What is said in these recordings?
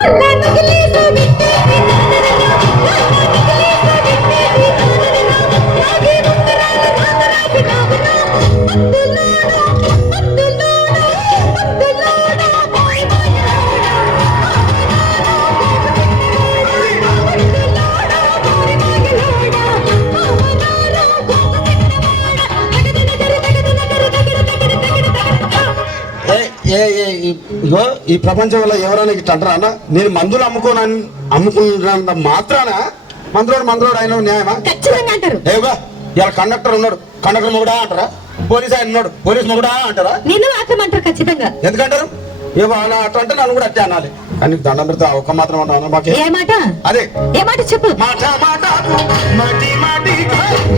ఏ- ఏ- ఇగో ఈ ప్రపంచంలో ఎవరైనా ఇట్లా అంటారా? అన్న నేను మందులు అమ్ముకోనని అమ్ముకున్నంత మాత్రాన మందులోడు మందులోడు అయిన న్యాయమా? ఖచ్చితంగా అంటారు. ఏగా ఇలా కండక్టర్ ఉన్నాడు. కండక్టర్ మొగుడా అంటారా? పోలీస్ ఆయన ఉన్నాడు. పోలీస్ మొగుడా అంటారా? మాత్రం అంటారు ఖచ్చితంగా. ఎందుకంటారు? ఏమో అలా అట్లా అంటే నన్ను కూడా అట్టే అనాలి. కానీ దండం పెడితే ఒక్క మాత్రం మాకే? ఏ మాట? అదే. ఏ మాట చెప్పు? మాట మాట మాటి మాటి మాట మాట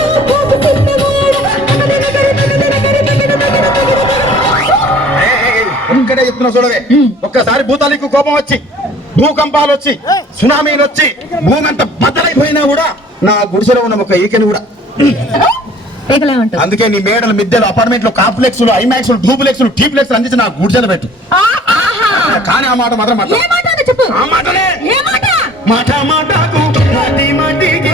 ఇక్కడే చెప్తున్నా చూడవే. ఒక్కసారి భూతాలకు కోపం వచ్చి భూకంపాలు వచ్చి సునామీలు వచ్చి భూమి అంతా బద్దలైపోయినా కూడా నా గుడిసెలో ఉన్న ఒక ఈకెని కూడా. అందుకే నీ మేడలు మిద్దెలు అపార్ట్మెంట్లో కాంప్లెక్స్ ఐమాక్స్ డూప్లెక్స్ టీప్లెక్స్ అందించి నా గుడిసెలు పెట్టు. కానీ ఆ మాట మాత్రం మాట మాటకు మాటి మాటికి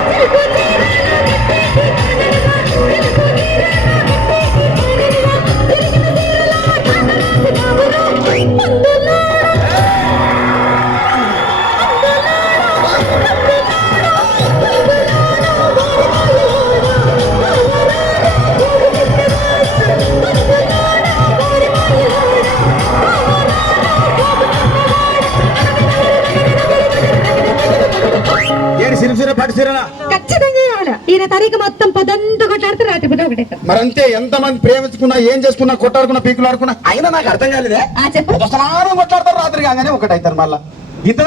పట్టు సిరనా ఖచ్చితంగా కావాలా ఈయన తారీఖు మొత్తం పొద్దంతా కొట్లాడితే రాత్రి పూట ఒకటే మరంతే ఎంతమంది ప్రేమించుకున్నా ఏం చేసుకున్నా కొట్టాడుకున్నా పీకులు ఆడుకున్నా అయినా నాకు అర్థం కాలేదే? చెప్పు. కొట్లాడతారు రాత్రి కాగానే ఒకటైతారు మళ్ళా. ఇంత